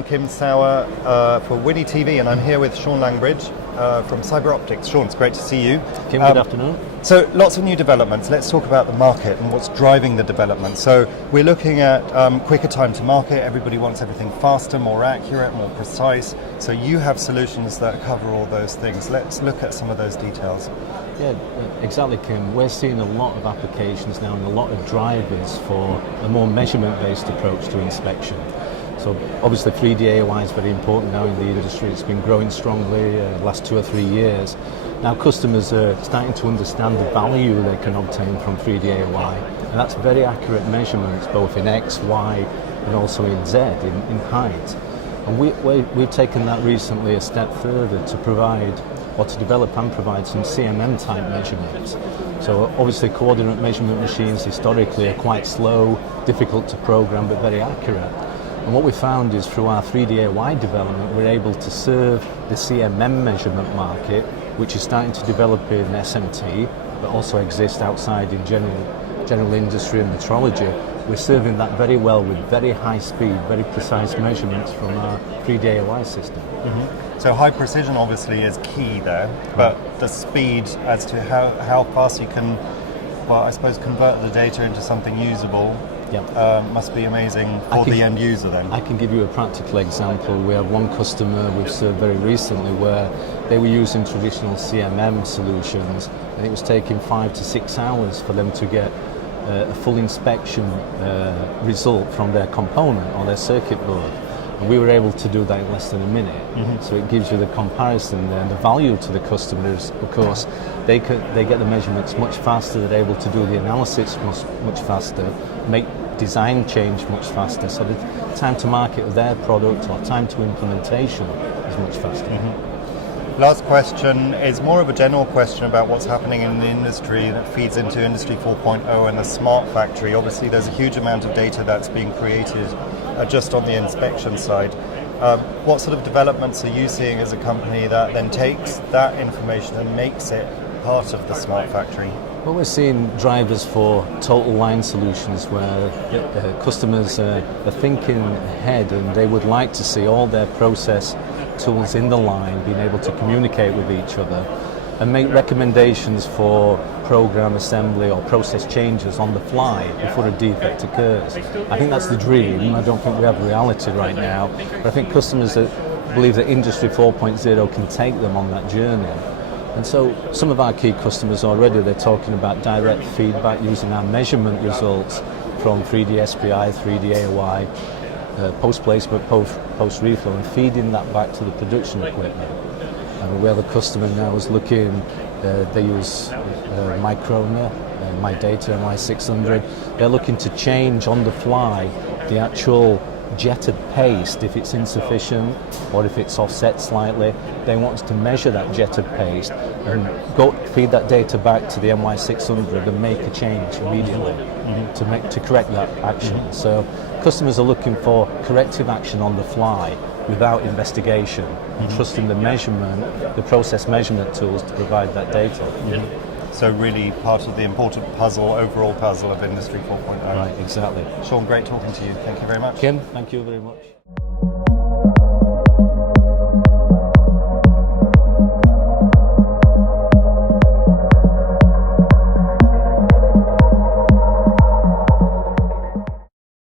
I'm Kim Sauer for Winnie TV, and I'm here with Sean Langbridge from Cyberoptics. Sean, it's great to see you. Kim, good afternoon. So, lots of new developments. Let's talk about the market and what's driving the development. So, we're looking at quicker time to market. Everybody wants everything faster, more accurate, more precise. So, you have solutions that cover all those things. Let's look at some of those details. Yeah, exactly, Kim. We're seeing a lot of applications now and a lot of drivers for a more measurement-based approach to inspection. So obviously 3D AOI is very important now in the industry. It's been growing strongly the last 2 or 3 years. Now customers are starting to understand the value they can obtain from 3D AOI, and that's very accurate measurements both in X, Y, and also in Z, in height. And we've taken that recently a step further to provide, or to develop and provide some CMM type measurements. So obviously coordinate measurement machines historically are quite slow, difficult to program, but very accurate. And what we found is through our 3D AOI development, we're able to serve the CMM measurement market, which is starting to develop in SMT, but also exists outside in general industry and metrology. We're serving that very well with very high speed, very precise measurements from our 3D AOI system. Mm-hmm. So high precision obviously is key there, but the speed as to how fast you can, well, I suppose, convert the data into something usable. Yep. Must be amazing for the end user then. I can give you a practical example. We have one customer we've served very recently where they were using traditional CMM solutions, and it was taking 5 to 6 hours for them to get a full inspection result from their component or their circuit board. And we were able to do that in less than a minute. Mm-hmm. So it gives you the comparison there, and the value to the customers. Of course, they get the measurements much faster. They're able to do the analysis much faster, make design change much faster. So the time to market of their product or time to implementation is much faster. Mm-hmm. Last question is more of a general question about what's happening in the industry that feeds into Industry 4.0 and the smart factory. Obviously, there's a huge amount of data that's being created just on the inspection side. What sort of developments are you seeing as a company that then takes that information and makes it part of the smart factory? Well, we're seeing drivers for total line solutions where customers are thinking ahead, and they would like to see all their process tools in the line being able to communicate with each other and make recommendations for program assembly or process changes on the fly before a defect occurs. I think that's the dream. I don't think we have reality right now, but I think customers believe that Industry 4.0 can take them on that journey. And so some of our key customers already, they're talking about direct feedback using our measurement results from 3D SPI, 3D AOI, post-placement, post-reflow, and feeding that back to the production equipment. And we have a customer now who's looking, they use Microna, My Data, MI600. They're looking to change on the fly the actual jetted paste if it's insufficient or if it's offset slightly. They want us to measure that jetted paste and feed that data back to the MI600 and make a change immediately to correct that action. Mm-hmm. So customers are looking for corrective action on the fly without investigation, and trusting the measurement, the process measurement tools to provide that data. Mm-hmm. So really part of the important overall puzzle of Industry 4.0. Right, exactly. Sean, great talking to you. Thank you very much. Kim, thank you very much.